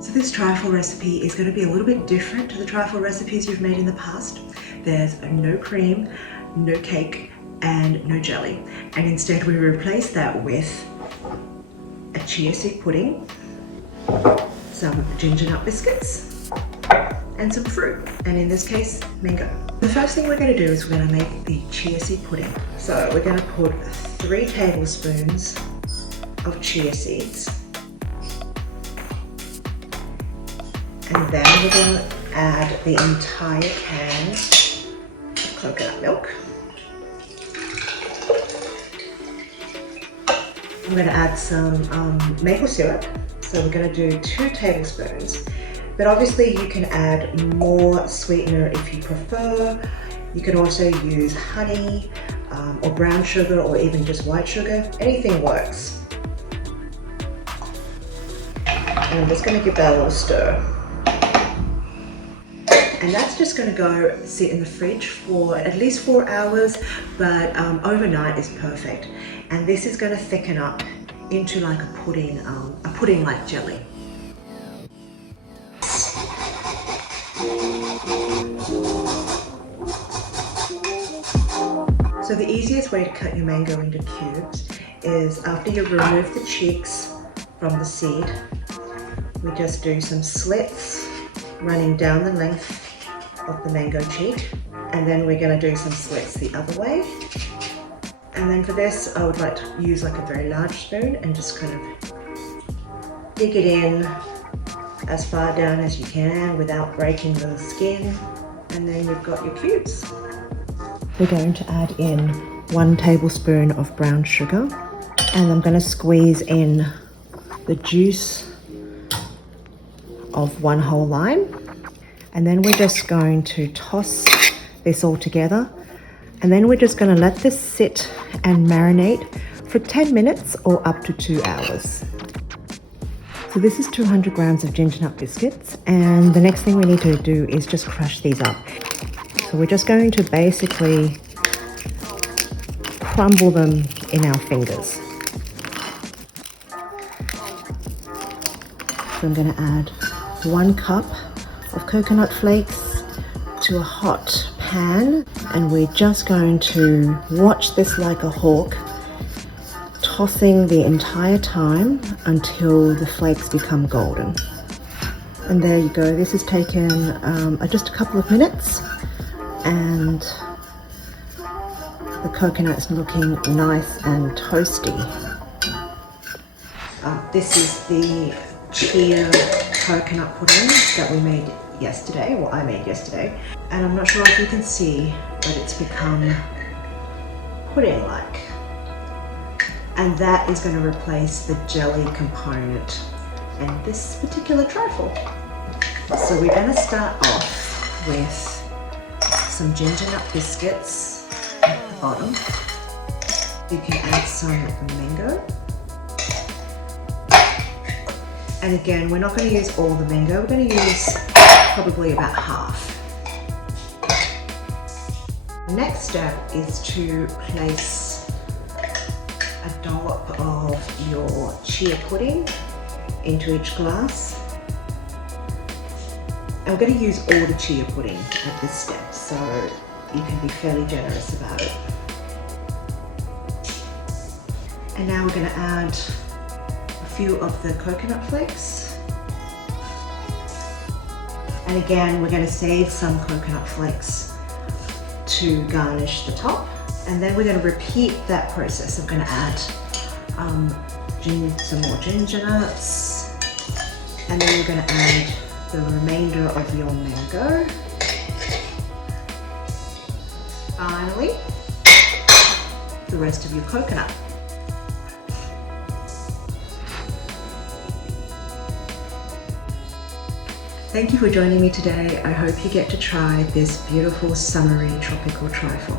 So this trifle recipe is going to be a little bit different to the trifle recipes you've made in the past. There's no cream, no cake, and no jelly. And instead we replace that with a chia seed pudding, some ginger nut biscuits, and some fruit, and in this case, mango. The first thing we're going to do is we're going to make the chia seed pudding. So we're going to put 3 tablespoons of chia seeds. And then we're going to add the entire can of coconut milk. I'm going to add some maple syrup. So we're going to do 2 tablespoons. But obviously you can add more sweetener if you prefer. You can also use honey or brown sugar or even just white sugar. Anything works. And I'm just going to give that a little stir. And that's just going to go sit in the fridge for at least 4 hours, but overnight is perfect. And this is going to thicken up into like a pudding-like jelly. So the easiest way to cut your mango into cubes is after you remove the cheeks from the seed, we just do some slits running down the length of the mango cheek, and then we're going to do some slits the other way. And then for this, I would like to use like a very large spoon and just kind of dig it in as far down as you can without breaking the skin, and then you've got your cubes. We're going to add in 1 tablespoon of brown sugar, and I'm going to squeeze in the juice of 1 whole lime. And then we're just going to toss this all together, and then we're just going to let this sit and marinate for 10 minutes or up to 2 hours. So this is 200 grams of ginger nut biscuits, and the next thing we need to do is just crush these up. So we're just going to basically crumble them in our fingers. So I'm going to add 1 cup of coconut flakes to a hot pan, and we're just going to watch this like a hawk, tossing the entire time until the flakes become golden. And there you go. This has taken just a couple of minutes, and the coconut is looking nice and toasty. This is the chia coconut pudding that we made yesterday, or I made yesterday, and I'm not sure if you can see, but it's become pudding-like, and that is going to replace the jelly component in this particular trifle. So we're going to start off with some ginger nut biscuits at the bottom. You can add some mango. And again, we're not going to use all the mango, we're going to use probably about half. The next step is to place a dollop of your chia pudding into each glass. And we're going to use all the chia pudding at this step, so you can be fairly generous about it. And now we're going to add few of the coconut flakes, and again we're going to save some coconut flakes to garnish the top, and then we're going to repeat that process. I'm going to add some more ginger nuts, and then we're going to add the remainder of your mango. Finally, the rest of your coconut. Thank you for joining me today. I hope you get to try this beautiful summery tropical trifle.